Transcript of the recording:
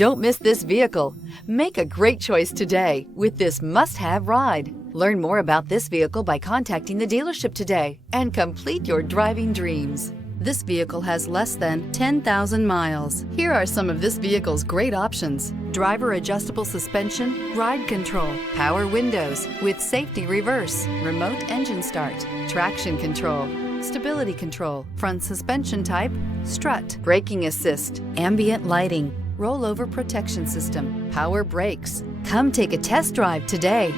Don't miss this vehicle. Make a great choice today with this must-have ride. Learn more about this vehicle by contacting the dealership today and complete your driving dreams. This vehicle has less than 10,000 miles. Here are some of this vehicle's great options: driver adjustable suspension, ride control, power windows with safety reverse, remote engine start, traction control, stability control, front suspension type, strut, braking assist, ambient lighting, rollover protection system, power brakes. Come take a test drive today.